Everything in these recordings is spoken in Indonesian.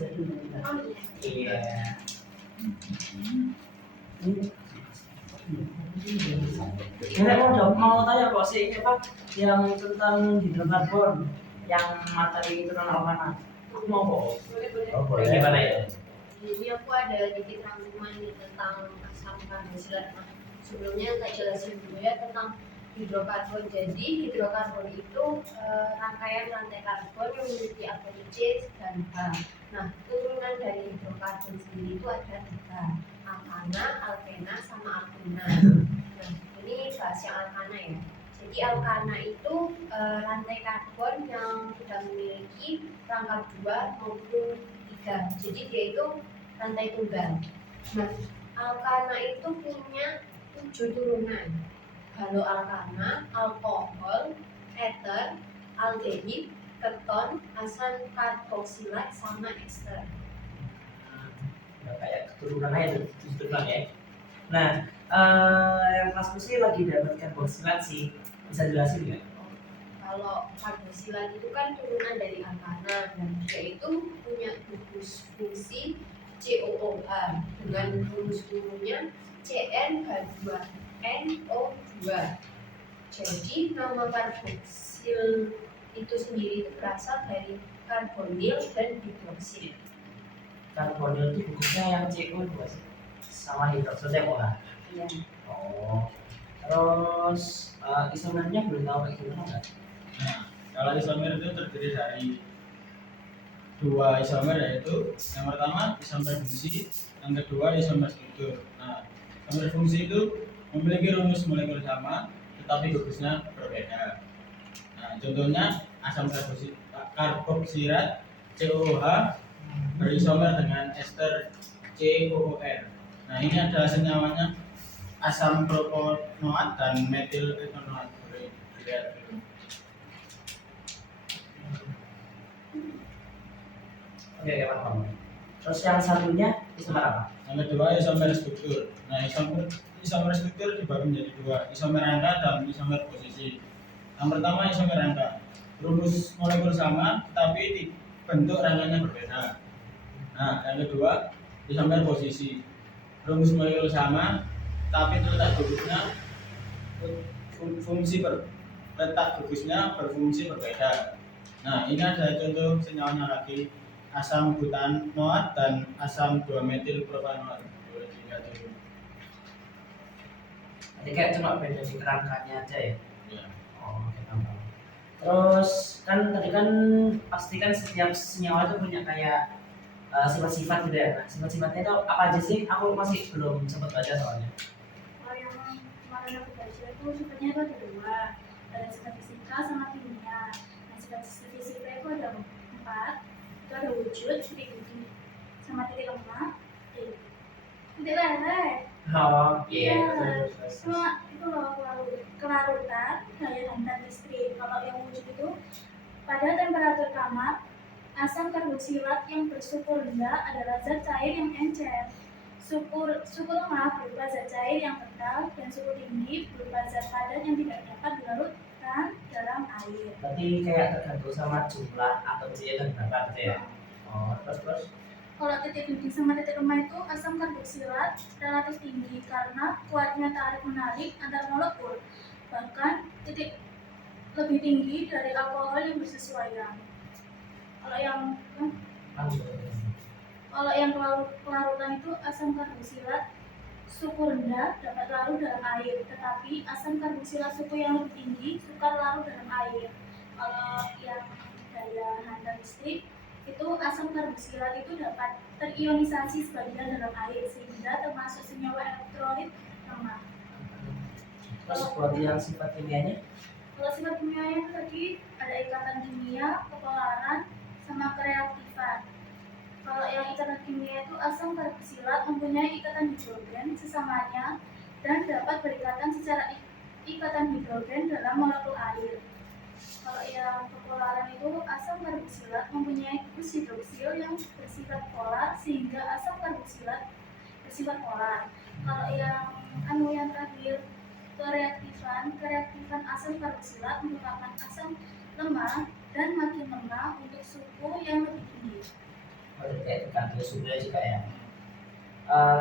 Oh iya. Kira mau tanya kok sih apa yang tentang hidrokarbon yang materi itu non organik. Aku mau kok. Boleh. Boleh. Gimana ya? Jadi aku ada titik rangkuman nih tentang asam karbohidrat. Nah, sebelumnya tak jelasin dulu ya tentang hidrokarbon. Jadi hidrokarbon itu rangkaian rantai karbon yang memiliki atom C dan H. Nah, turunan dari hidrokarbon sendiri itu ada 3, alkana, alkena, sama alkena. Nah, ini bahas yang alkana ya. Jadi alkana itu rantai karbon yang tidak memiliki rangka 2 maupun 3. Jadi dia itu rantai tunggal. Nah, alkana itu punya 7 turunan. Haloalkana, alkohol, ether, aldehid, keton, asam karboksilat, sama ester. Nah, kayak keturunan aja turunan ya. Nah, yang Mas Pusi lagi dapat karboksilat sih, bisa jelasin nggak? Kalau karboksilat itu kan turunan dari alkana dan dia itu punya gugus fungsi COOH dengan rumus turunnya CnH2NO2. Jadi nama karboksil itu sendiri itu berasal dari karbonil dan hidroksil. Karbonil itu gugusnya yang CO2 sih, sama hidroksida pola. Iya. Oh, terus isomernya boleh tahu kayak gimana nggak? Nah, kalau isomer itu terdiri dari 2 isomer, yaitu yang pertama isomer fungsi, yang kedua isomer struktur. Nah, isomer fungsi itu memiliki rumus molekul sama tetapi gugusnya berbeda. Nah, contohnya asam karboksilat COOH berisomer dengan ester COOR. Nah, ini ada senyawanya asam proponoat dan metil ethanoat. Boleh dilihat dulu. Oke, paham. Terus yang satunya isomer apa? Yang kedua isomer struktur. Nah, isomer struktur dibagi menjadi 2, isomer rangka dan isomer posisi. Yang pertama isomer rangka, rumus molekul sama tetapi bentuk rangkanya berbeda. Nah, yang kedua isomer posisi, rumus molekul sama tapi letak gugusnya berfungsi berbeda. Nah, ini ada contoh senyawanya lagi, asam butanoat dan asam 2-metil propanoat. Boleh dilihat dulu. Jadi kayak cuma beda di kerangkanya aja ya. Ya. Oh, oke, paham. Terus kan tadi kan pasti kan setiap senyawa itu punya kayak sifat-sifat gitu ya. Nah, sifat-sifatnya itu apa aja sih? Aku masih belum sempat baca soalnya. Kalau yang kemarin aku baca itu sifatnya itu ada 2, ada sifat fisika sama kimia. Nah, sifat fisika itu ada 4, itu ada wujud, titik budi, sama titik lemah, titik leleh. Oh, Iya, iya. cuma itu loh kelarutan, daya hantar listrik. Kalau yang wujud itu pada temperatur kamar, asam karboksilat yang bersukur rendah adalah zat cair yang encer. Suku lemah berupa zat cair yang kental, dan suku tinggi berupa zat padat yang tidak dapat dilarutkan dalam air. Berarti kayak tergantung sama jumlah atom C dan berapa gitu ya. Oh, terus Kalau titik budi sama titik lemah itu asam karboksilat relatif tinggi karena kuatnya tarik menarik antar molekul, bahkan titik lebih tinggi dari alkohol yang bersesuaian. Kalau yang kelarutan itu asam karboksilat suku rendah dapat larut dalam air, tetapi asam karboksilat suku yang lebih tinggi sukar larut dalam air. Kalau yang daya hantar listrik itu asam karboksilat itu dapat terionisasi sebagian dalam air sehingga termasuk senyawa elektrolit lemah. terus buat yang sifat kimianya? Kalau sifat kimianya itu tadi ada ikatan kimia, kepolaran, sama kereaktifan. Kalau yang ikatan kimia itu asam karboksilat mempunyai ikatan hidrogen sesamanya dan dapat berikatan secara ikatan hidrogen dalam molekul air. Kalau yang kepolaran itu asam karboksilat mempunyai gugus hidroksil yang bersifat polar sehingga asam karboksilat bersifat polar. Kalau yang terakhir kereaktifan asam karboksilat merupakan asam lemah dan makin lemah untuk suku yang lebih tinggi. kayak tergantung sumbernya juga ya.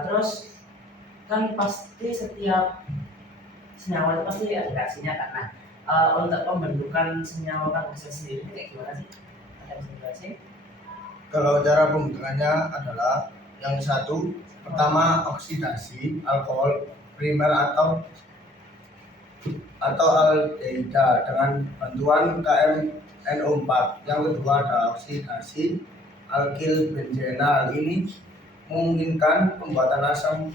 Terus kan pasti setiap senyawa itu pasti ada reaksinya kan. Nah, untuk pembentukan senyawa karboksila sendiri ini kayak gimana sih? Ada yang bisa dijelasin? Kalau cara pembentukannya adalah yang satu, pertama oksidasi alkohol primer atau aldehyda dengan bantuan KMNO4. Yang kedua ada oksidasi alkil benzena. Hal ini memungkinkan pembuatan asam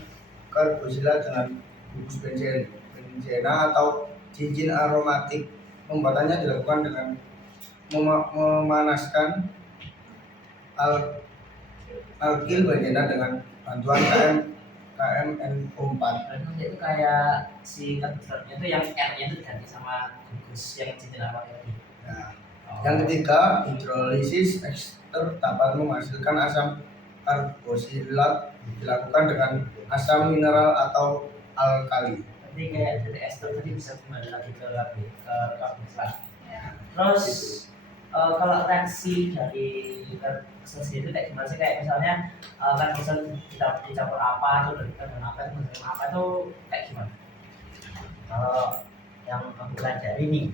karboksila dengan gugus benzena atau cincin aromatik. Pembuatannya dilakukan dengan memanaskan alkil benzena dengan bantuan KMNO4. Berarti itu kayak si karboksilnya itu yang R-nya itu diganti sama gugus yang cincin apa tadi. Nah, yang ketiga, hidrolisis ester dapat menghasilkan asam karboksilat dilakukan dengan asam mineral atau alkali. Berarti kayak dari ester tadi bisa kembali lagi ke karboksilat. Terus kalau reaksi dari karboksilat itu kayak gimana sih? Kayak misalnya karboksilat kita dicampur apa atau dengan apa itu menghasilkan apa itu kayak gimana? Kalau yang aku pelajari nih,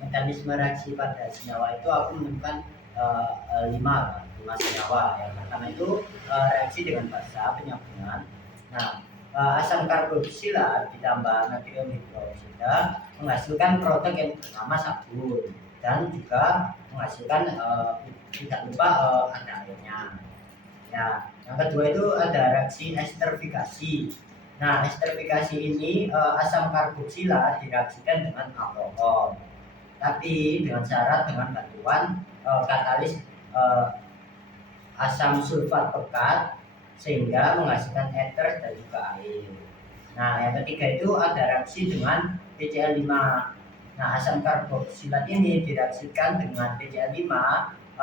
mekanisme reaksi pada senyawa itu aku menemukan lima senyawa. Yang pertama itu reaksi dengan basa penyambungan. Nah, asam karboksila ditambah natrium hidroksida menghasilkan produk yang bernama sabun dan juga menghasilkan tidak lupa ada airnya. Ya, yang kedua itu ada reaksi esterifikasi. Nah, esterifikasi ini asam karboksila direaksikan dengan alkohol, tapi dengan syarat dengan bantuan katalis asam sulfat pekat sehingga menghasilkan eter dan juga air. Nah, yang ketiga itu ada reaksi dengan PCl5. Nah, asam karboksilat ini direaksikan dengan PCl5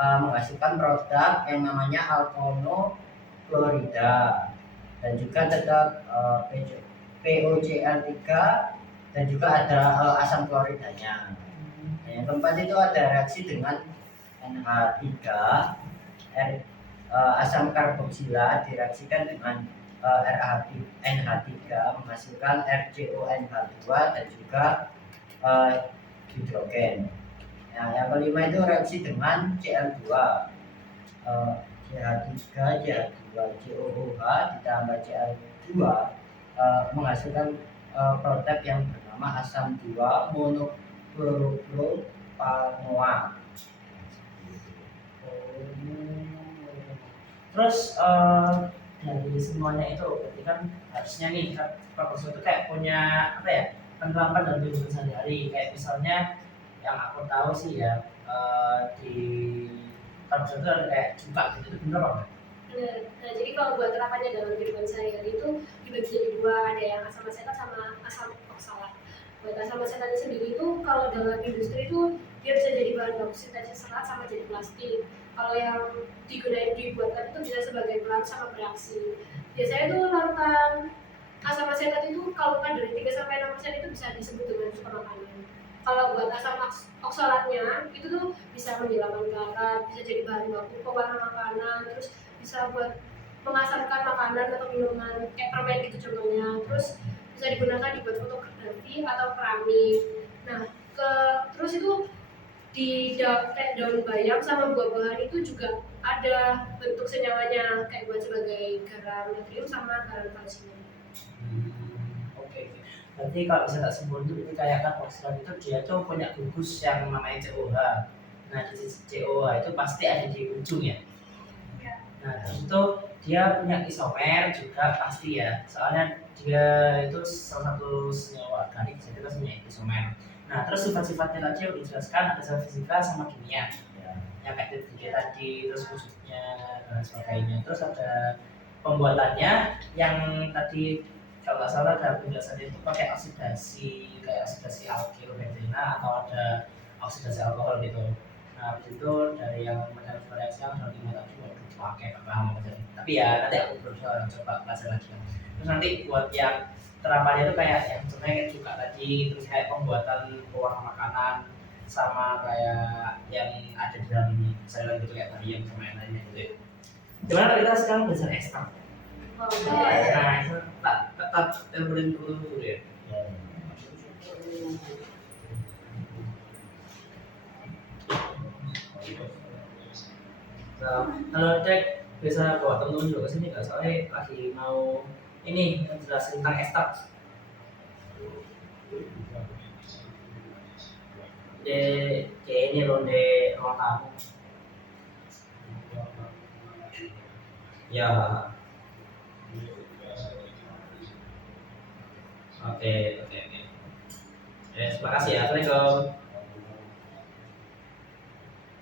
menghasilkan produk yang namanya alkonoklorida dan juga tetap POCl3 dan juga ada asam kloridanya. Nah, yang keempat itu ada reaksi dengan NH3 asam karboksila direaksikan dengan NH3 menghasilkan RCONH2 dan juga hidrogen. Nah, yang kelima itu reaksi dengan Cl2 CH3 CH2 COOH ditambah Cl2 menghasilkan produk yang bernama asam 2 monokloropropanoa. Terus dari semuanya itu berarti kan harusnya nih karboksila itu kayak punya apa ya, penerapan dalam kehidupan sehari-hari. Kayak misalnya yang aku tahu sih ya, di karboksila itu ada kayak cuka gitu, itu bener apa enggak? Benar. Nah, jadi kalau buat terapannya dalam kehidupan sehari-hari itu dibagi jadi dua, ada yang asam asetat sama asam oksalat. Buat asam asetat sendiri itu kalau dalam industri itu dia bisa jadi bahan baku sintesis serat sama jadi plastik. Kalau yang digunakan dibuatkan itu bisa sebagai pelarut sama bereaksi. Biasanya itu larutan asam asetat itu kalau kan dari 3-6% itu bisa disebut dengan cuka makanan. Kalau buat asam oksalatnya itu tuh bisa menghilangkan karat, bisa jadi bahan baku pewarna makanan, terus bisa buat mengasamkan makanan atau minuman kayak permen gitu contohnya. Terus bisa digunakan dibuat fotografi atau keramik. Nah, terus itu di daun bayam sama buah-buahan itu juga ada bentuk senyawanya kayak buat sebagai garam natrium sama garam kalsium. Oke. Berarti kalau bisa tak simpulin itu kayak karboksila itu dia tuh punya gugus yang namanya COH. Nah, di COH itu pasti ada di ujung ya. Nah, terus itu dia punya isomer juga pasti ya. Soalnya dia itu salah satu senyawa organik, jadi kita punya isomer. Nah, terus sifat-sifatnya tadi yang dijelaskan ada zat fisika sama kimia ya. Yang kayak tadi, terus khususnya dan sebagainya. Terus ada pembuatannya yang tadi kalau nggak salah ada penjelasannya itu pakai oksidasi, kayak oksidasi alkil benzena atau ada oksidasi alkohol gitu. Nah, habis itu dari yang mekanisme reaksi yang sudah dimana tadi waduh pakai paham apa jadi. Tapi ya nanti aku berusaha coba belajar lagi. Terus nanti buat yang terapannya itu kayak yang contohnya kayak juga tadi, terus kayak pembuatan pewarna makanan sama kayak yang ada di dalam sayuran gitu kayak tadi yang sama yang lainnya gitu ya. Gimana kalau kita sekarang belajar ekstrak? Nah, itu tak temperin dulu ya. Nah, kalau cek bisa bawa temen-temen juga ke sini nggak? Soalnya lagi mau ini jelasin tentang ekstrak. Kayak ini ronde ruang tamu. Ya. Oke. Terima kasih ya. Assalamualaikum.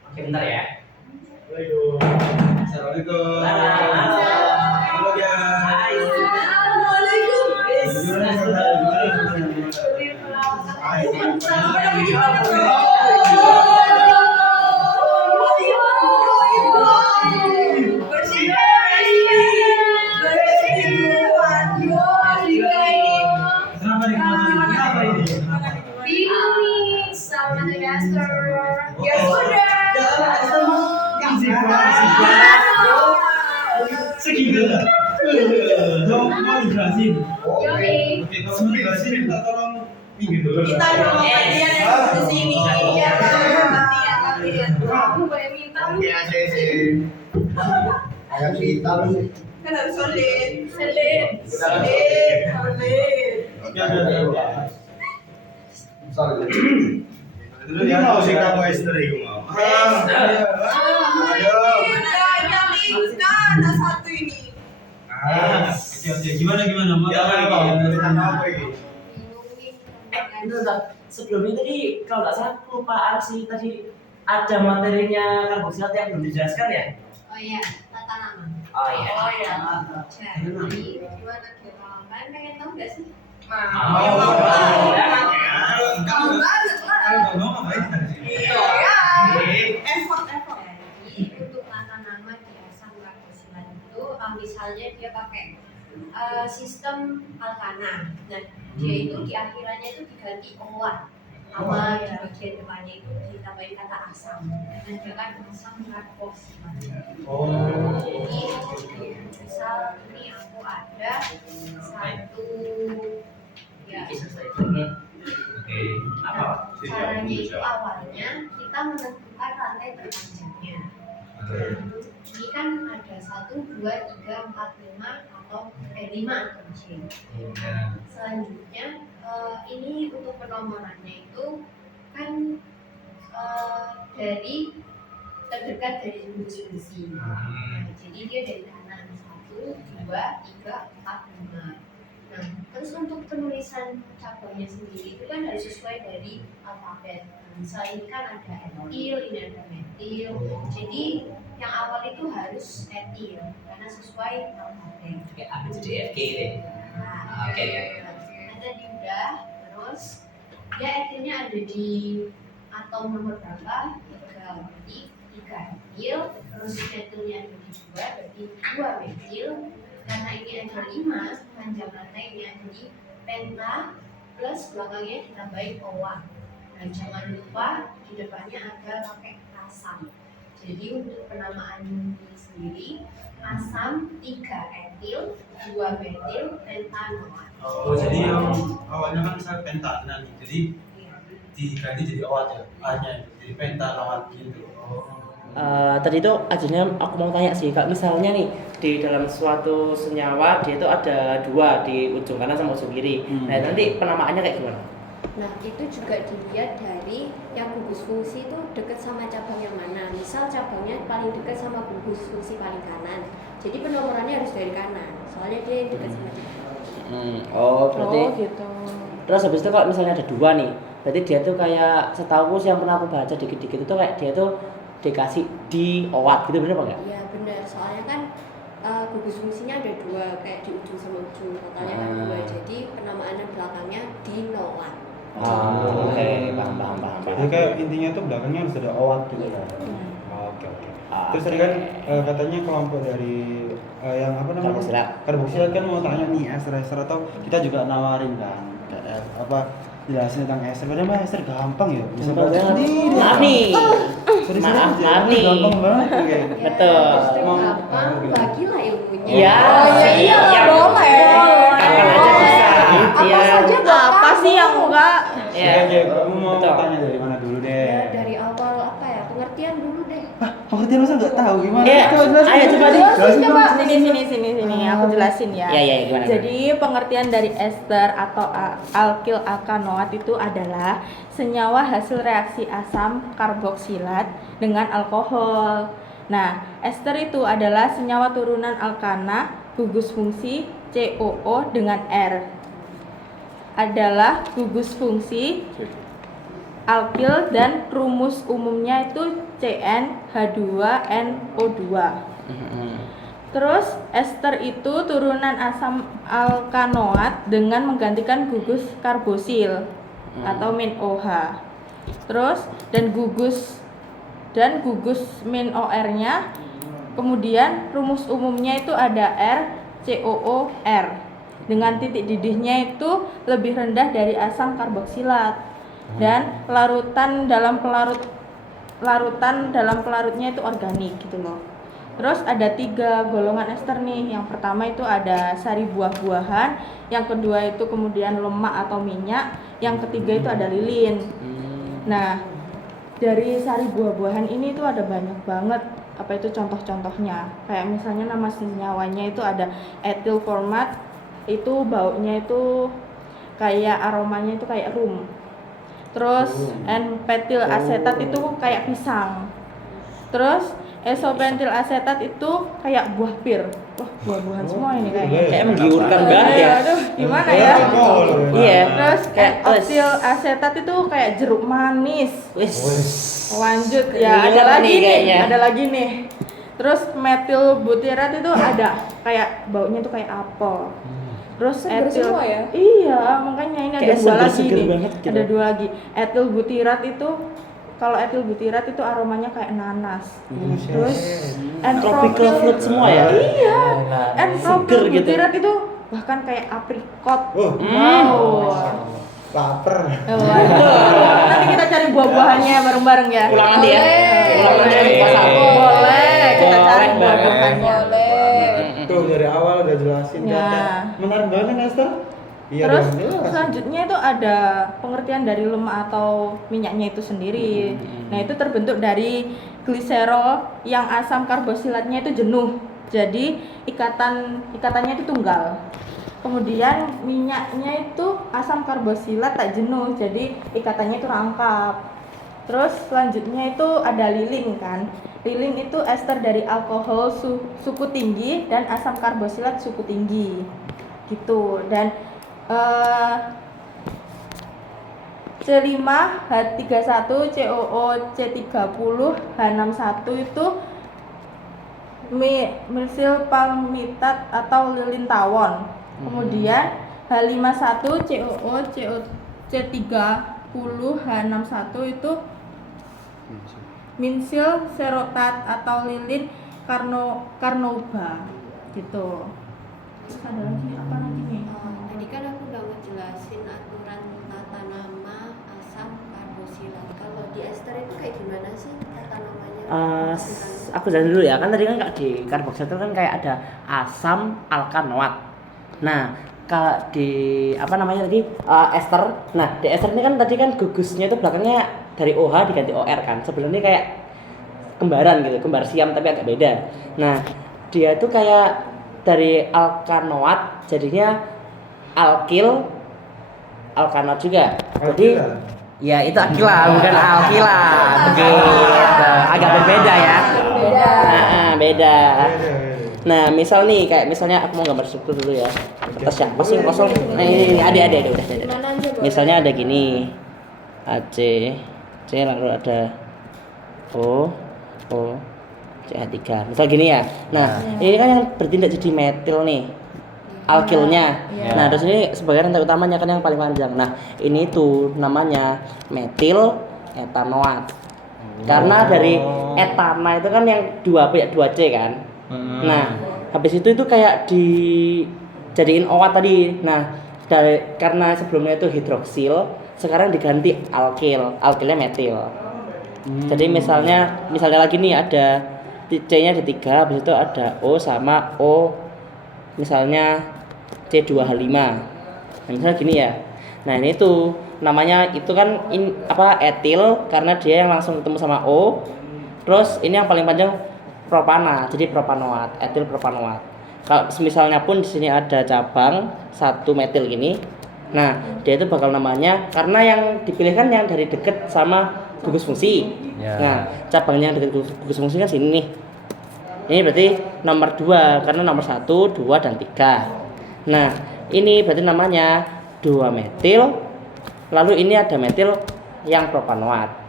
Oke, bentar ya. Assalamualaikum. Halo guys. Bingung nih sama Master. Ya sudah. Segini. Dong, mau dijelasin. Yoi. Oke, kalau mau dijelasin minta tolong minggir dulu. Kita dong dia di sini. Ya, latihan. Aku boleh minta lu. Ya sih. Kayak kita lu. Kan harus solid. Oke. Sorry. Dulu dia mau sih kamu istri mau. Ayo. Ada satu ini. Oke. Gimana? Mau apa ini? Bentar. Sebelumnya tadi kalau nggak salah kelupaan sih tadi ada materinya karbohidrat yang belum dijelaskan ya? Oh iya, tata nama. Oh iya. Jadi gimana kita? Kalian pengen tahu nggak sih? Kamu banget lah. Kalau ngomong ngapain di sini? Effort. Jadi untuk tata nama di asam karboksilat itu, misalnya dia pakai sistem alkana. Nah, dia itu di akhirannya itu diganti OA. Awal di bagian depannya itu ditambahin kata asam. Dan dia kan asam karboksilat. Jadi misal ini aku ada satu ya. Oke. Apa? Caranya itu awalnya kita menentukan rantai terpanjangnya. Ini kan ada 1, 2, 3, 4, 5 atau 5 atau C. Selanjutnya ini untuk penomorannya itu kan dari terdekat dari fungsi. Jadi dia dari kanan 1, 2, 3, 4, 5. Nah, terus untuk penulisan cabangnya sendiri itu kan harus sesuai dari alfabet. Misal ini kan ada etil, ini ada metil. Jadi yang awal itu harus etil karena sesuai alfabet. Kayak A B C D E F G deh. Nah, Oke. Ada di udah, terus dia etilnya ada di atom nomor berapa? 3. Berarti 3 etil, terus metilnya ada di 2, berarti 2 metil. Karena ini ada 5, panjang rantainya jadi penta plus belakangnya ditambahin OA. Nah, jangan lupa di depannya ada pakai asam. Jadi untuk penamaan ini sendiri asam 3 etil, 2 metil, pentanoat. Oh, jadi yang awalnya kan saya pentanan nih. Jadi diganti jadi awat ya. A-nya itu jadi pentanawat gitu. Tadi itu akhirnya aku mau tanya sih, kak misalnya nih di dalam suatu senyawa dia itu ada 2 di ujung kanan sama ujung kiri. Nah nanti penamaannya kayak gimana? Nah, itu juga dilihat dari yang gugus fungsi itu dekat sama cabang yang mana. Misal cabangnya paling dekat sama gugus fungsi paling kanan. Jadi penomorannya harus dari kanan. Soalnya dia yang dekat sama cabang. Oh berarti. gitu. Terus habis itu kalau misalnya ada 2 nih, berarti dia tuh kayak setahu yang pernah aku baca dikit-dikit itu kayak dia tuh dikasih di OAT gitu, bener apa enggak? Iya benar. Soalnya kan gugus fungsinya ada 2 kayak di ujung sama ujung. Totalnya kan 2. Jadi penamaan belakangnya di noat. Oke, paham. Jadi kayak intinya tuh belakangnya harus ada awat gitu kan. Oke. Terus tadi kan katanya kelompok dari yang apa namanya? Karboksilat Karboksilat kan mau tanya nih ester atau kita juga nawarin kan apa jelasin tentang ester. Padahal mah ester gampang ya. Bisa Gampang baca banget. sendiri. Maaf nih. Sorry, Maaf sorry, nih. gampang banget. Oke. Ya, Betul. Ester Mau- gampang, bagilah ilmunya. Iya. iya, Siap. boleh. Kapan aja bisa. Apa Iya. saja buat Apa kamu. sih yang enggak? Iya. Oke, kamu mau Betul. tanya dari mana dulu Ya, deh? dari awal apa ya? Pengertian dulu deh. Pengertian masa nggak tahu gimana? Iya. Coba jelasin. Ayo, coba deh. Jelasin Coba dong. sini aku jelasin ya. Iya, iya, gimana? Jadi pengertian dari ester atau alkil alkanoat itu adalah senyawa hasil reaksi asam karboksilat dengan alkohol. Nah, ester itu adalah senyawa turunan alkana gugus fungsi COO dengan R. Adalah gugus fungsi alkil dan rumus umumnya itu CnH2NO2. Terus ester itu turunan asam alkanoat dengan menggantikan gugus karbosil atau min OH. Terus dan gugus min OR-nya. Kemudian rumus umumnya itu ada RCOOR dengan titik didihnya itu lebih rendah dari asam karboksilat. Dan larutan dalam pelarutnya itu organik gitu loh. Terus ada 3 golongan ester nih. Yang pertama itu ada sari buah-buahan, yang kedua itu kemudian lemak atau minyak, yang ketiga itu ada lilin. Nah, dari sari buah-buahan ini tuh ada banyak banget apa itu contoh-contohnya. Kayak misalnya nama senyawanya itu ada ethyl format, itu baunya itu kayak aromanya itu kayak rum. Terus N-petil asetat itu kayak pisang. Terus esopentil asetat itu kayak buah pir. Wah, buah-buahan semua ini kayaknya. Kayak menggiurkan banget ya. Aduh, gimana ya? Iya. Terus Kayak oksil asetat itu kayak jeruk manis. Wis. Lanjut ya, Gila ada lagi nih nih, kayaknya. ada lagi nih. Terus metil butirat itu ada kayak baunya tuh kayak apel. Terus Seger etil semua ya? Iya, makanya ini ada Kayak dua lagi seger-seger nih. banget gitu. Ada 2 lagi. Etil butirat itu kalau etil butirat itu aromanya kayak nanas. Terus Tropical fruit semua ya. Iya. Seger Propil gitu. butirat itu bahkan kayak aprikot. Oh. Wow. Laper. Nanti kita cari buah-buahannya bareng-bareng ya. Pulang nanti ya. Boleh. Pulang nanti di kosan. Boleh, kita cari Boleh, buah-buahannya. Boleh. Tuh dari awal udah jelasin Ya. Kak. Menarik banget Esther. Iya Terus dong, jelas. selanjutnya itu ada pengertian dari lemak atau minyaknya itu sendiri. Nah, itu terbentuk dari gliserol yang asam karbosilatnya itu jenuh. Jadi ikatannya itu tunggal. Kemudian minyaknya itu asam karbosilat tak jenuh. Jadi ikatannya itu rangkap. Terus selanjutnya itu ada lilin kan. Lilin itu ester dari alkohol suku tinggi dan asam karbosilat suku tinggi. Gitu. Dan C5H31 COO C30 H61 itu metil palmitat atau lilin tawon. Kemudian H51 COO C30 H61 itu minsil serotat atau lilin karnoba gitu. Terus ada lagi apa lagi nih? Tadi kan aku udah ngejelasin aturan tata nama asam karboksilat. Kalau di ester itu kayak gimana sih tata namanya? Aku jalan dulu ya, kan tadi kan di karboksilat itu kan kayak ada asam alkanoat. Nah, kalau di apa namanya tadi ester. Nah, di ester ini kan tadi kan gugusnya itu belakangnya dari OH diganti OR kan. Sebelumnya kayak kembaran gitu, kembar siam tapi agak beda. Nah, dia itu kayak dari alkanoat jadinya alkil alkanoat juga. Jadi ya itu akila bukan alkila. Begitu. Agak berbeda ya. Beda. Beda. Nah, misal nih kayak misalnya aku mau gambar struktur dulu ya. Atas siapa sih yang kosong? Nah, ini ada udah. Gimana aja boleh? Misalnya ada gini. AC C lalu ada O CH3. Misal gini ya. Nah, ini kan yang bertindak jadi metil nih. Alkilnya. Nah, terus ini sebagai rantai utamanya kan yang paling panjang. Nah, ini tuh namanya metil etanoat. Karena dari etana itu kan yang 2C kan. Nah, habis itu kayak dijadiin OA tadi. Nah, karena sebelumnya itu hidroksil, sekarang diganti alkilnya metil. Jadi misalnya lagi nih ada C-nya ada 3, habis itu ada O sama O misalnya C2H5. Nah, misalnya gini ya. Nah, ini tuh namanya itu kan etil karena dia yang langsung ketemu sama O. Terus ini yang paling panjang propana, jadi propanoat, etil propanoat. Kalau misalnya pun di sini ada cabang 1 metil gini. Nah, dia itu bakal namanya karena yang dipilihkan yang dari deket sama gugus fungsi. Ya. Nah, cabangnya yang deket gugus fungsi kan sini nih. Ini berarti nomor 2 karena nomor 1, 2 dan 3. Nah, ini berarti namanya 2 metil. Lalu ini ada metil yang propanoat.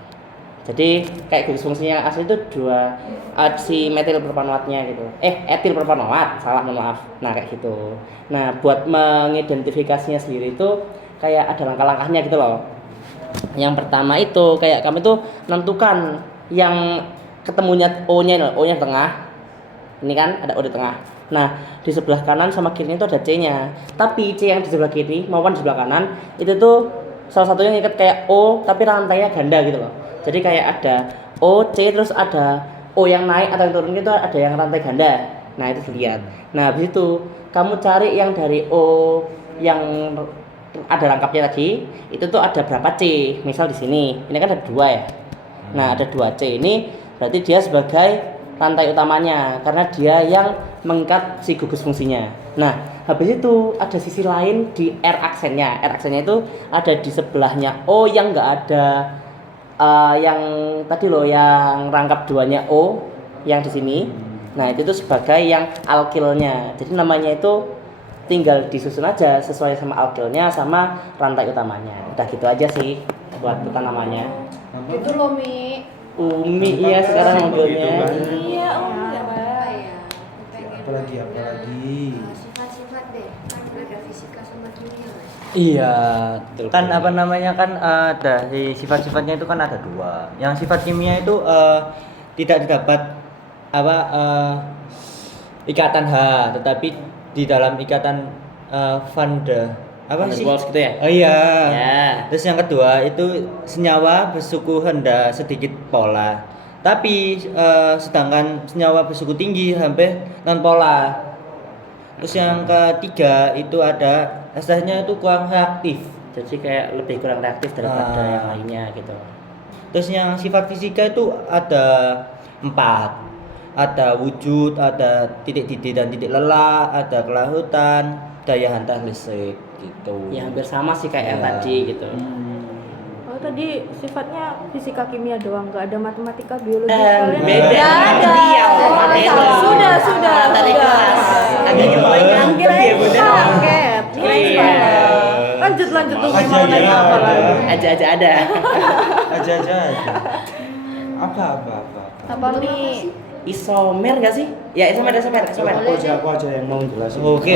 Jadi kayak gugus fungsinya asli itu 2 si metil propanoatnya gitu. Etil propanoat, salah mohon maaf. Nah, kayak gitu. Nah, buat mengidentifikasinya sendiri itu kayak ada langkah-langkahnya gitu loh. Yang pertama itu kayak kami tuh menentukan yang ketemunya O-nya tengah. Ini kan ada O di tengah. Nah, di sebelah kanan sama kirinya itu ada C-nya. Tapi C yang di sebelah kiri maupun di sebelah kanan itu tuh salah satunya ngikat kayak O tapi rantainya ganda gitu loh. Jadi kayak ada O, C terus ada O yang naik atau yang turun itu ada yang rantai ganda. Nah, itu dilihat. Nah, habis itu kamu cari yang dari O yang ada rangkapnya tadi, itu tuh ada berapa C? Misal di sini. Ini kan ada 2 ya. Nah, ada 2 C ini berarti dia sebagai rantai utamanya karena dia yang mengikat si gugus fungsinya. Nah, habis itu ada sisi lain di R aksennya. R aksennya itu ada di sebelahnya O yang enggak ada yang tadi loh yang rangkap 2-nya O yang di sini. Nah, itu tuh sebagai yang alkilnya. Jadi namanya itu tinggal disusun aja sesuai sama alkilnya sama rantai utamanya. Udah gitu aja sih buat kita namanya. Gitu loh, Mi. Umi iya sekarang modelnya. Iya, Umi. Apalagi. Sifat-sifat deh, kan ada fisika sama kimia. Iya, kan apa namanya kan ada si sifat-sifatnya itu kan ada 2. Yang sifat kimia itu tidak didapat ikatan H, tetapi di dalam ikatan Van de apa sih? Waals gitu ya? Oh iya. Ya. Terus yang kedua itu senyawa bersuku rendah sedikit polar. Tapi sedangkan senyawa bersuku tinggi hampir non polar. Terus yang ketiga itu ada esnya itu kurang reaktif. Jadi kayak lebih kurang reaktif daripada yang lainnya gitu. Terus yang sifat fisika itu ada 4. Ada wujud, ada titik-titik dan titik lelah, ada kelarutan, daya hantar listrik gitu. Ya hampir sama sih kayak yang tadi gitu. Oh, tadi sifatnya fisika kimia doang, nggak ada matematika, biologi Beda. Nggak ada. Sudah. Dari kelas. Agaknya palingan Kirain paket. Lanjut tuh mau nanya apa lagi? aja ada. Aja. Apa? Apa nih? Isomer gak sih? Ya isomer. Aku aja yang mau jelasin. Oke.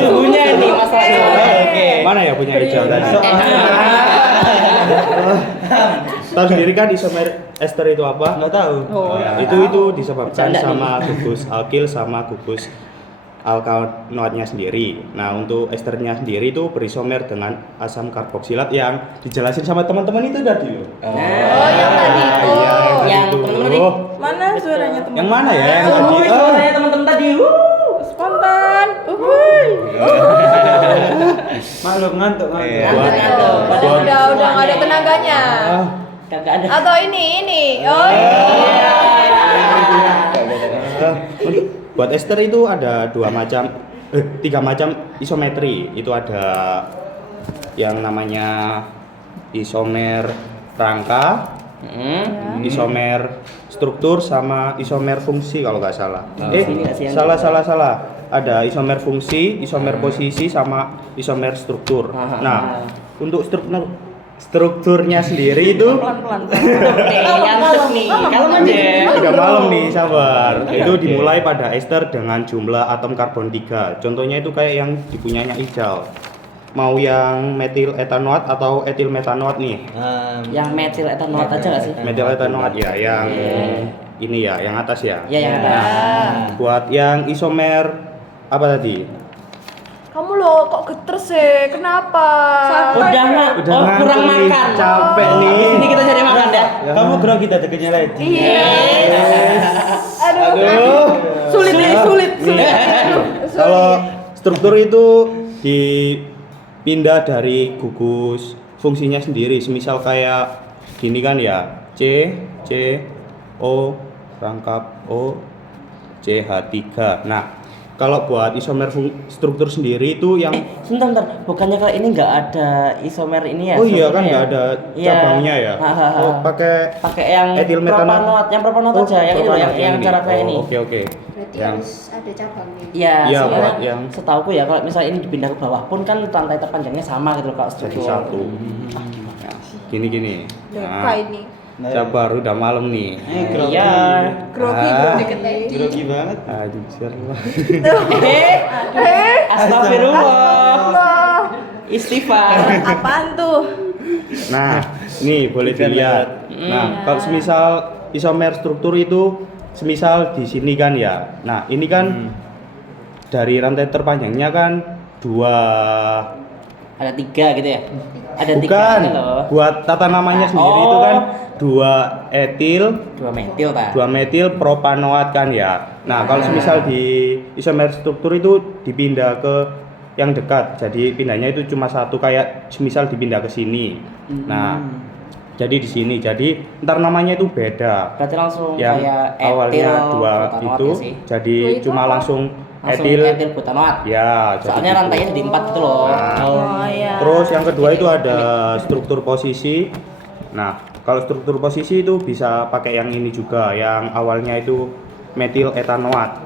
Suhunya ini masalahnya. Oke. Mana ya punya ijazah tadi? Tahu sendiri kan isomer ester itu apa? Enggak tahu. Itu disebabkan Canda sama gugus alkil sama gugus alkanoatnya sendiri. Nah, untuk esternya sendiri itu berisomer dengan asam karboksilat yang dijelasin sama teman-teman itu tadi loh. Oh, yang tadi. Iya, Yang itu. teman-teman tadi. Mana suaranya teman? Yang mana ya? Yang tadi. Suaranya teman-teman tadi. Spontan. Maklum ngantuk. Ngantuk. Udah nggak ada tenaganya. Kagak ada. Atau ini. Oh iya. Buat ester itu ada 3 macam isometri. Itu ada yang namanya isomer rangka, isomer struktur sama isomer fungsi kalau nggak salah. Salah. Ada isomer fungsi, isomer posisi sama isomer struktur. Nah, untuk strukturnya sendiri itu Pelan-pelan. Ngantuk nih. Kalau aja. udah malam nih, sabar. Itu dimulai pada ester dengan jumlah atom karbon 3. Contohnya itu kayak yang dipunyanya Ijal. Mau yang metil etanoat atau etil metanoat nih? Yang metil etanoat aja gak sih? Metil etanoat ya, yang ini ya, yang atas ya. Ya yang ada. Buat yang isomer apa tadi? Kamu loh kok geter sih? Kenapa? Udah nggak? Udah Oh, ngantuk kurang nih, makan. capek nih. Sini kita cari makan ya. Kamu grogi tadi kenyal lagi. Iya. Aduh. Aduh. Sulit nih, sulit. Kalau struktur itu dipindah dari gugus fungsinya sendiri. Semisal kayak gini kan ya, C, O, rangkap O, CH3. Nah, kalau buat isomer struktur sendiri itu yang Sebentar. Bukannya kalau ini nggak ada isomer ini ya? oh iya kan strukturnya nggak ya? ada Iya. cabangnya ya. Hahaha. Oh, pakai yang etil metanol. propanol, yang propanol aja, yang ini loh, yang ini. cara kayak Oh, ini. Oke. Berarti Yang harus ada cabangnya. Iya, Iya, soalnya buat yang- setauku ya kalau misalnya ini dipindah ke bawah pun kan rantai terpanjangnya sama gitu loh kalau jadi struktur. satu. Gini. Deka ini. Sabar, udah malam nih. Grogi. Iya. Grogi, Ah. grogi. Grogi banget. Jujur. Astagfirullah. Allah. Istighfar. Apaan tuh? Nah, nih boleh dilihat. Nah, kalau semisal isomer struktur itu semisal di sini kan ya. Nah, ini kan dari rantai terpanjangnya kan 2. Ada 3 gitu ya? Ada 3 Bukan. gitu loh. Buat tata namanya sendiri itu kan 2 etil, 2 metil Pak. 2 metil propanoat kan ya. Nah, kalau semisal di isomer struktur itu dipindah ke yang dekat. Jadi pindahnya itu cuma satu kayak semisal dipindah ke sini. Nah, jadi di sini. Jadi ntar namanya itu beda. Berarti langsung Yang kayak awalnya etil 2 butanoat itu ya sih? jadi Oh, itu cuma apa? langsung Langsung etil. etil butanoat. Ya, jadi Soalnya gitu. rantainya jadi 4 gitu loh. Nah. Oh iya. Terus yang kedua itu ada struktur posisi. Nah, kalau struktur posisi itu bisa pakai yang ini juga, yang awalnya itu metil etanoat.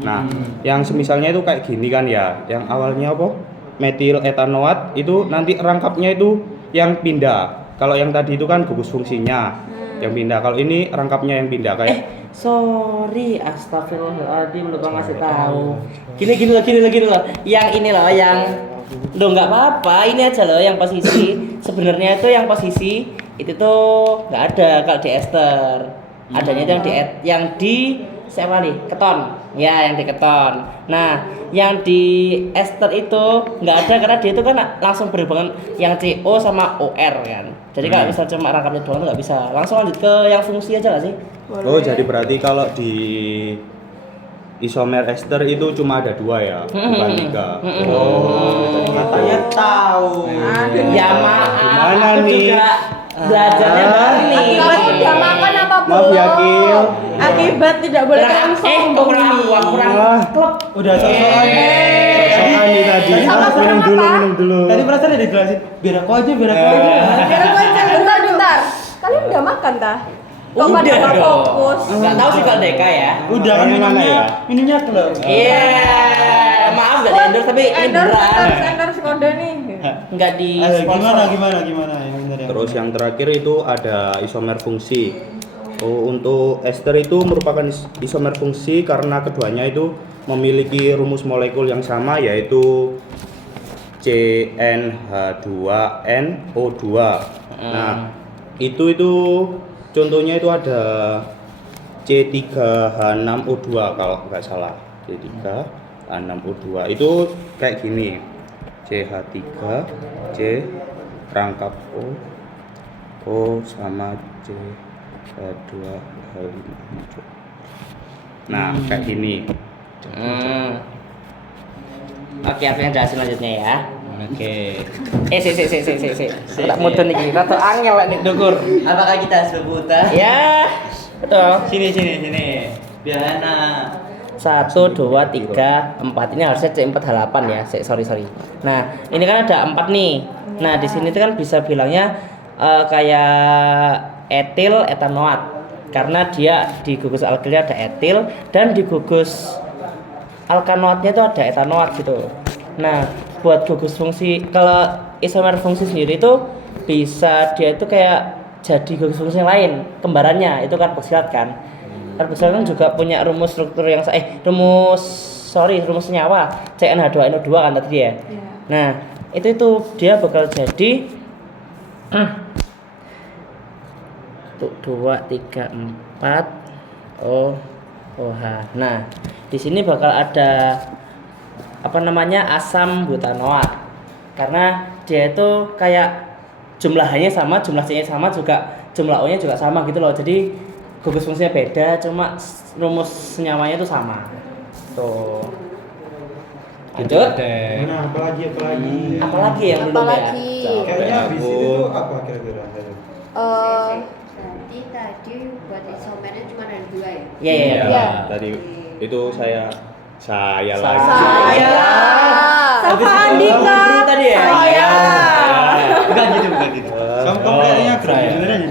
Nah, yang semisalnya itu kayak gini kan ya, yang awalnya apa? Metil etanoat itu nanti rangkapnya itu yang pindah. Kalau yang tadi itu kan gugus fungsinya yang pindah. Kalau ini rangkapnya yang pindah kayak Sorry, astagfirullahaladzim, lupa ngasih tahu. Gini loh. Yang ini loh, yang lo nggak apa-apa. Ini aja loh yang posisi. Sebenarnya itu yang posisi itu tuh nggak ada kalau di ester. Adanya itu yang di siapa nih? Keton. Ya, yang di keton. Nah, yang di ester itu nggak ada karena dia itu kan langsung berhubungan yang CO sama OR kan. Jadi kalau misal cuma rangkapnya doang nggak bisa. Langsung lanjut ke yang fungsi aja nggak sih? oh, jadi berarti kalau di isomer ester itu cuma ada 2 ya, bukan 3. Oh, Katanya tahu. Ya maaf. Gimana aku nih? juga belajarnya baru nih. Akibat udah makan apa belum? Maaf ya, Kil. Akibat tidak boleh terlalu sombong kurang ini. aku kurang Wah. klub. Udah sosokan. Sosokan nih tadi. Sama-sama apa? Minum dulu. Tadi perasaan udah dijelasin. Biar aku aja. Biar aku aja. Bentar. Kalian udah makan tah? Kok pada Udah nggak dong. fokus? Nggak tahu sih kalau Deka ya. Udah kan Yang mana minumnya. ya? Minumnya klub. Iya. Maaf nggak di endorse tapi ini beneran. Endorse kode nih. Nggak di Ayo, sponsor. gimana yang bener ya? Terus yang terakhir itu ada isomer fungsi. Oh, untuk ester itu merupakan isomer fungsi karena keduanya itu memiliki rumus molekul yang sama yaitu CnH2nO2. Nah, itu contohnya itu ada C3H6O2 kalau nggak salah. C3H6O2 itu kayak gini. CH3 C rangkap O sama CH2H5. Nah, kayak gini. Oke, aku yang jelasin lanjutnya ya. Oke. Si. Tak mudun iki, rada angel lek nek ndukur. Apakah kita harus berputar? Ya, betul. Sini. Biar enak. 1, 2, 3, 4. Ini harusnya C4H8 ya. Sorry. Nah, ini kan ada 4 nih. Nah, di sini tuh kan bisa bilangnya kayak etil etanoat. Karena dia di gugus alkilnya ada etil dan di gugus alkanoatnya itu ada etanoat gitu. Nah, buat gugus fungsi kalau isomer fungsi sendiri itu bisa dia itu kayak jadi gugus fungsi yang lain, kembarannya itu karboksilat kan. Karboksilat kan juga punya rumus struktur yang rumus senyawa CnH2nO2 kan tadi ya. Nah, itu dia bakal jadi 2, 3, 4 OH. Nah, di sini bakal ada asam butanoat. Karena dia itu kayak jumlah H-nya sama, jumlah C-nya sama, juga jumlah O-nya juga sama gitu loh. Jadi gugus fungsinya beda, cuma rumus senyawanya itu sama. Tuh. Lanjut. Nah, apalagi Apalagi yang belum ya? Apalagi? kayaknya habis itu apa kira-kira Berarti tadi buat isomernya cuma ada 2 ya? Iya, iya. Iya. Tadi itu saya Saya. Habis Sama itu Andika. guru tadi ya? Saya. bukan gitu kamu kayaknya grogi beneran ya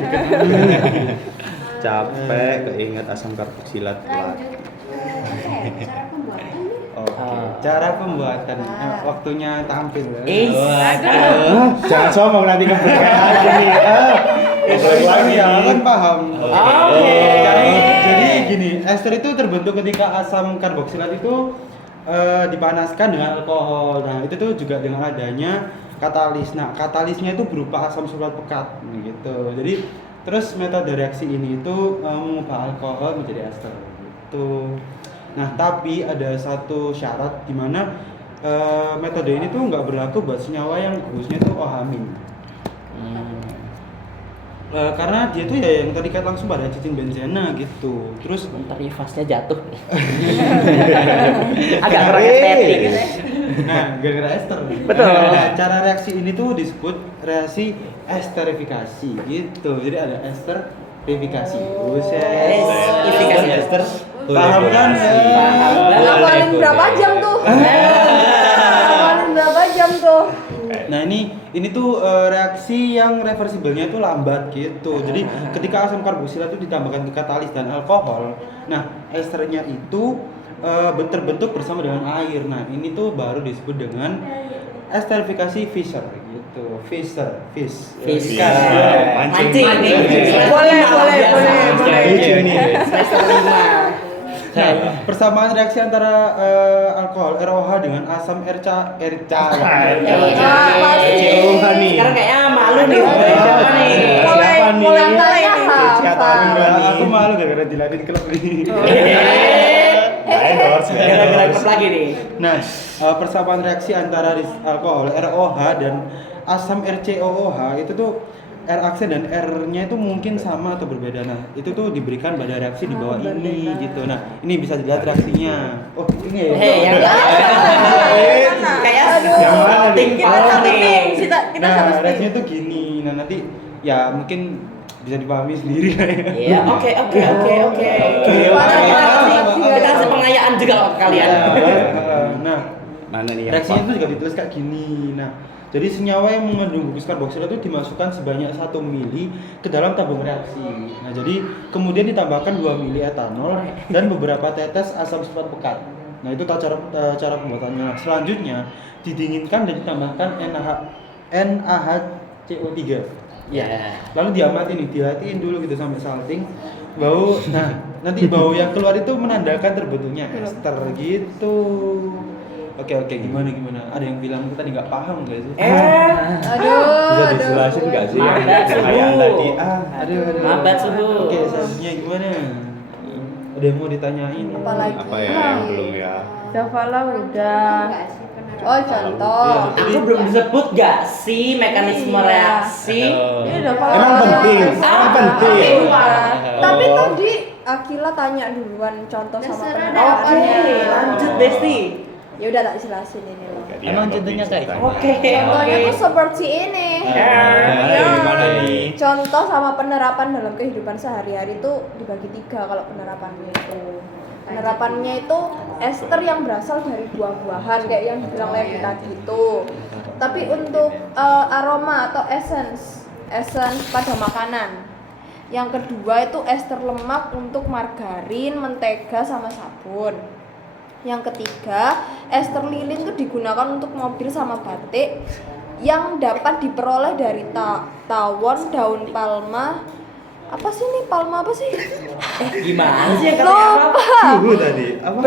capek keinget asam karboksilat telat. Lanjut ke cara pembuatan nih. cara pembuatan waktunya tampil Jangan sombong nanti keberkahan gini. lagi ya kan paham Oke. jadi gini ester itu terbentuk ketika asam karboksilat itu dipanaskan dengan alkohol. Nah itu tuh juga dengan adanya katalis. Nah katalisnya itu berupa asam sulfat pekat gitu. Jadi terus metode reaksi ini itu mengubah alkohol menjadi ester gitu. Nah tapi ada satu syarat di mana metode ini tuh nggak berlaku buat senyawa yang gugusnya tuh OH-. Karena dia tuh ya yang terikat langsung pada cacing benzena gitu. Terus Bentar nifasnya jatuh. Agak kurang estetik. nah, gara-gara ester. Betul. Nah, cara reaksi ini tuh disebut reaksi esterifikasi gitu. Jadi ada esterifikasi. Buset. Esterifikasi. Ester. Paham kan? Paham. Ngapalin berapa jam tuh? Ngapalin berapa jam tuh? Nah ini tuh reaksi yang reversibelnya itu lambat gitu. Jadi ketika asam karboksilat itu ditambahkan ke katalis dan alkohol, nah esternya itu terbentuk bersama dengan air. Nah ini tuh baru disebut dengan esterifikasi Fischer gitu. Fischer. Mancing. Boleh. Semester 5. Nah, persamaan reaksi antara alkohol ROH dengan asam RCOH nih. Sekarang kayaknya malu nih. Siapa nih? Mulai tanya Aku malu gara-gara dilatih klub nih. Gara-gara klub lagi nih. Nah, persamaan reaksi antara alkohol ROH dan asam RCOOH itu tuh R aksen dan R-nya itu mungkin sama atau berbeda. Nah, itu tuh diberikan pada reaksi di bawah ini gitu. Nah, ini bisa dilihat reaksinya. Oh, ini ya. Yang kayak Yang mana nih? kita satu tim, kita Nah, satu tim. reaksinya tuh gini. Nah, nanti ya mungkin bisa dipahami sendiri lah ya. Iya, oke. Kita kasih pengayaan juga ke kalian. Nah, Mana nih yang reaksinya pas? itu juga ditulis kayak gini. Nah, jadi senyawa yang mengandung gugus karboksilat itu dimasukkan sebanyak 1 mili ke dalam tabung reaksi. Nah, jadi kemudian ditambahkan 2 mili etanol dan beberapa tetes asam sulfat pekat. Nah, itu cara pembuatannya. Selanjutnya didinginkan dan ditambahkan NaHCO3. Ya. Lalu dilatiin dulu gitu sampai salting. Nah, nanti bau yang keluar itu menandakan terbentuknya ester gitu. Oke, gimana? Ada yang bilang tadi nggak paham nggak sih? Bisa dijelasin nggak sih yang kekayaan tadi? Aduh. Mabat suhu. Oke, selanjutnya gimana? Ada yang mau ditanyain? Apalagi? Apa ya yang belum ya? Dafala udah. Enggak sih, penerapan. Oh contoh. Aku belum disebut gak sih mekanisme Iya. reaksi? Ini Dafala. Emang penting? Ah, penting. Tapi tadi Akila tanya duluan contoh sama Terserah penerapannya. Oke, lanjut Besti. Ya udah tak jelasin ini loh. Emang contohnya kayak Oke. Contohnya tuh seperti ini. Gimana nih? Contoh sama penerapan dalam kehidupan sehari-hari itu dibagi 3 kalau penerapannya itu. Penerapannya itu ester yang berasal dari buah-buahan kayak yang dibilang Levi tadi itu. Tapi untuk aroma atau essence pada makanan. Yang kedua itu ester lemak untuk margarin, mentega sama sabun. Yang ketiga, ester lilin itu digunakan untuk mobil sama batik yang dapat diperoleh dari tawon, daun palma. Apa sih nih? Palma apa sih? Gimana sih yang Lupa. Suhu tadi apa?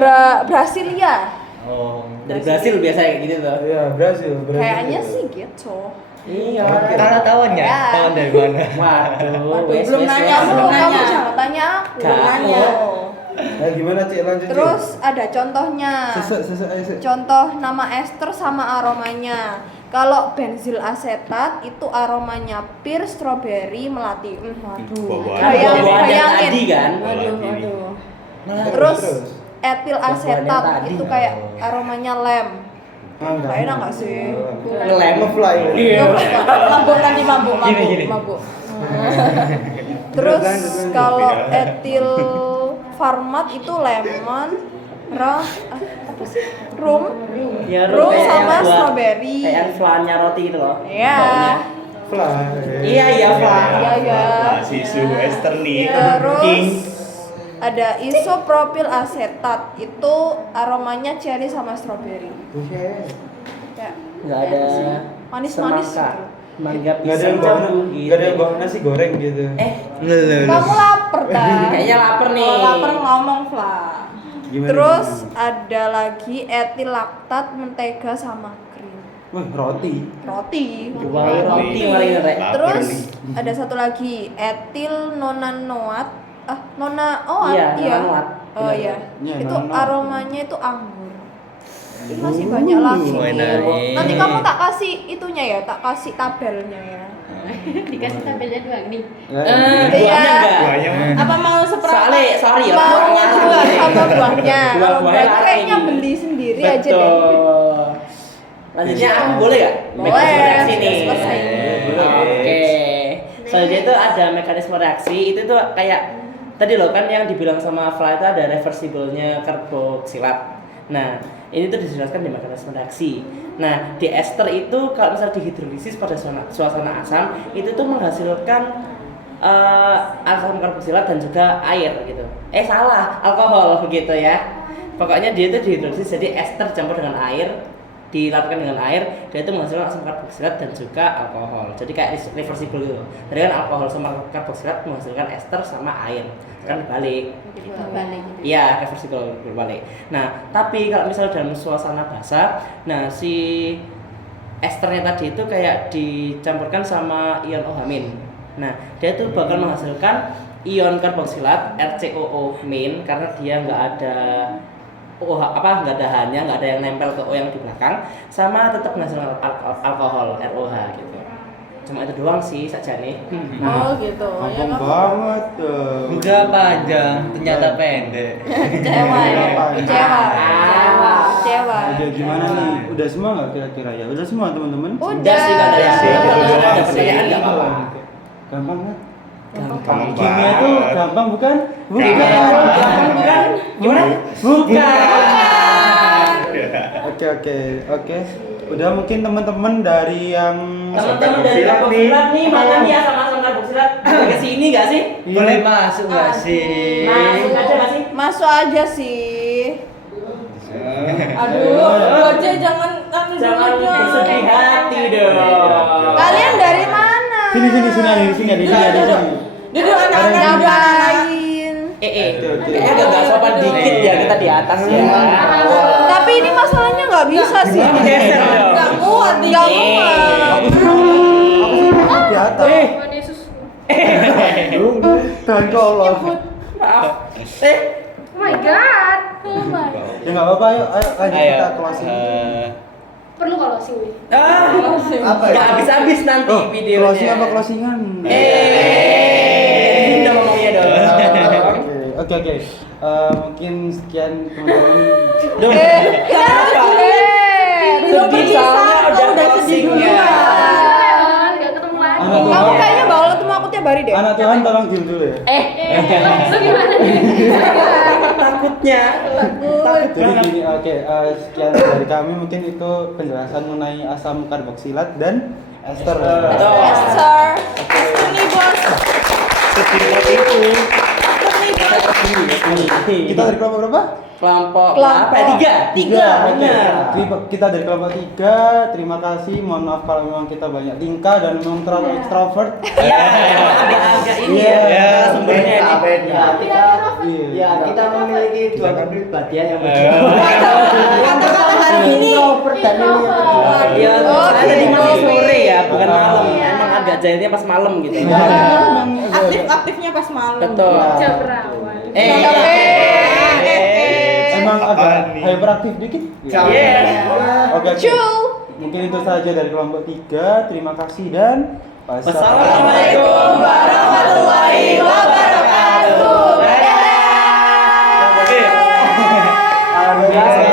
Brasilia. Oh. Dari Brasil biasanya kayak gitu tuh. Iya, Brasil. Kayaknya sih gitu. Iya. Kalau tahunnya, Ya. tahun dari mana? Waduh, Waduh, belum nanya, kamu jangan tanya aku. Kamu. Nanya. Gimana Cik lanjut Cik? Terus ada contohnya. Sesek ayo Cik. Contoh nama ester sama aromanya. Kalau benzil asetat itu aromanya pir, strawberry, melati. Waduh. Bawaan. Bawaan tadi kan? Waduh. Nah, Terus etil Bawaan asetat tadi. itu kayak aromanya lem. Enggak Enak nggak sih? ngelem Ngefly. Iya. Mabuk nanti mabuk. Gini. Mabuk. Terus Lanjut. kalau etil farmat itu lemon, apa sih? Rum, Ya, rum kayak sama yang buat- strawberry. Kayak flannya roti itu loh. Iya. Baunya. Fly. Iya, flan. Iya. Si suhu ester nih. Terus ada isopropil asetat itu aromanya cherry sama strawberry. Oke. Kayak Nggak ada manis-manis semangka. gitu. Mangga Enggak ada yang pisang bau, jambu enggak ada yang bau nasi goreng gitu. Kamu lapar dah. Kayaknya lapar nih. Kalau lapar ngomong Fla. Gimana, Terus gimana? ada lagi etil laktat, mentega sama krim. Wah, roti. Roti. Wah, roti mari rek. Lapar Terus nih. ada satu lagi etil nonanoat. Iya, iya. nonanoat. Oh Benar. iya. Iya, Itu nonanoat. aromanya itu anggur. Ini masih banyak lagi. enak nih. Nanti kamu tak kasih itunya ya, tak kasih tabelnya ya. Dikasih tabelnya doang nih. Buahnya Iya. enggak. Buahnya Apa mau seperempat? Soalnya, sorry ya, Baunya buahnya dua sendiri. sama buahnya. Kalau Buah-buahnya buahnya kayaknya lari. beli sendiri aja deh. Betul. Lanjutnya aku boleh gak? Boleh, Mekanisme reaksi sudah nih. selesai. Oke. Selanjutnya itu ada mekanisme reaksi. Itu tuh kayak tadi loh kan yang dibilang sama Fla itu ada reversible-nya karboksilat. Nah, ini tuh dijelaskan di mekanisme reaksi. Nah, di ester itu kalau misal dihidrolisis pada suasana asam itu tuh menghasilkan asam karboksilat dan juga air gitu. Salah, alkohol begitu ya. Pokoknya dia itu dihidrolisis jadi ester campur dengan air, dilarutkan dengan air, dia itu menghasilkan asam karboksilat dan juga alkohol. Jadi kayak reversible gitu. Jadi kan alkohol sama karboksilat menghasilkan ester sama air. Kan berbalik. Balik. Iya, reversible berbalik. Nah, tapi kalau misalnya dalam suasana basah, nah si esternya tadi itu kayak dicampurkan sama ion OH-. Nah, dia tuh bakal menghasilkan ion karboksilat RCOO- karena dia nggak ada nggak ada H-nya, nggak ada yang nempel ke O yang di belakang, sama tetap menghasilkan alkohol ROH gitu. Cuma itu doang sih sajane. Oh gitu. Ya Gampang kamu banget tuh. Udah panjang, ternyata pendek. kecewa ya. Kecewa. Udah gimana nih? Udah semua nggak kira-kira ya? Udah semua teman-teman? Udah sih nggak ada yang Sih, kalau udah ada sih. pertanyaan nggak apa-apa. Gampang kan? Gampang Kimia itu banget. gampang bukan? Gampang bukan? Gimana? Bukan. Oke. Udah mungkin teman-teman dari yang Teman-teman dari karboksilat nih, mana nih asam-asam karboksilat? Ke sini nggak sih? Boleh masuk nggak sih? Masuk aja nggak sih? Masuk aja sih. Aduh, aja jangan Jangan bersedih hati dong. Kalian dari mana? sini ada di sini. Duduk anak-anak ngapain? Kayaknya agak sopan dikit ya kita di atas ya. Tapi ini masalahnya nggak bisa sih. Geser dong. Nggak muat. Di atas. Tuhan Yesus. Dan Allah. Maaf. Oh my god. Oh my. Ya nggak apa-apa, ayo lanjut Ayo. kita closing. Perlu kalau sih. Apa Nggak habis-habis nanti Oh, videonya. closing apa closingan? Ini udah ngomongnya dong. Oke. Mungkin sekian teman-teman. Dong. Sedih soalnya udah closingnya. Enggak ketemu lagi. Anak Kamu Tuhan, kayaknya bawa ketemu aku tiap hari deh. anak Tuhan tolong diem dulu ya. Lu gimana nih? Takutnya. Jadi gini, sekian dari kami mungkin itu penjelasan mengenai asam karboksilat dan ester. Betul. Esther nih bos. Setimpal itu. Kita dari kelompok berapa? Kelompok Kelompok apa ya? Tiga. Benar. Kita dari kelompok 3. Terima kasih. Mohon maaf kalau memang kita banyak tingkah dan memang terlalu ekstrovert. Iya, agak ini ya. Iya. Sumbernya ini. Iya. kita memiliki dua kepribadian yang Kata-kata hari ini. Iya, Oh, soalnya tadi gitu. masih sore ya, bukan malam. Emang agak jahilnya pas malam gitu. Aktif-aktifnya pas malam. Betul. Jam berapa? Eh, memang agak hyperaktif dikit. Yes. Oke. Mungkin itu saja dari kelompok 3. Terima kasih dan Wassalamualaikum warahmatullahi wabarakatuh. Dadah. Alhamdulillah.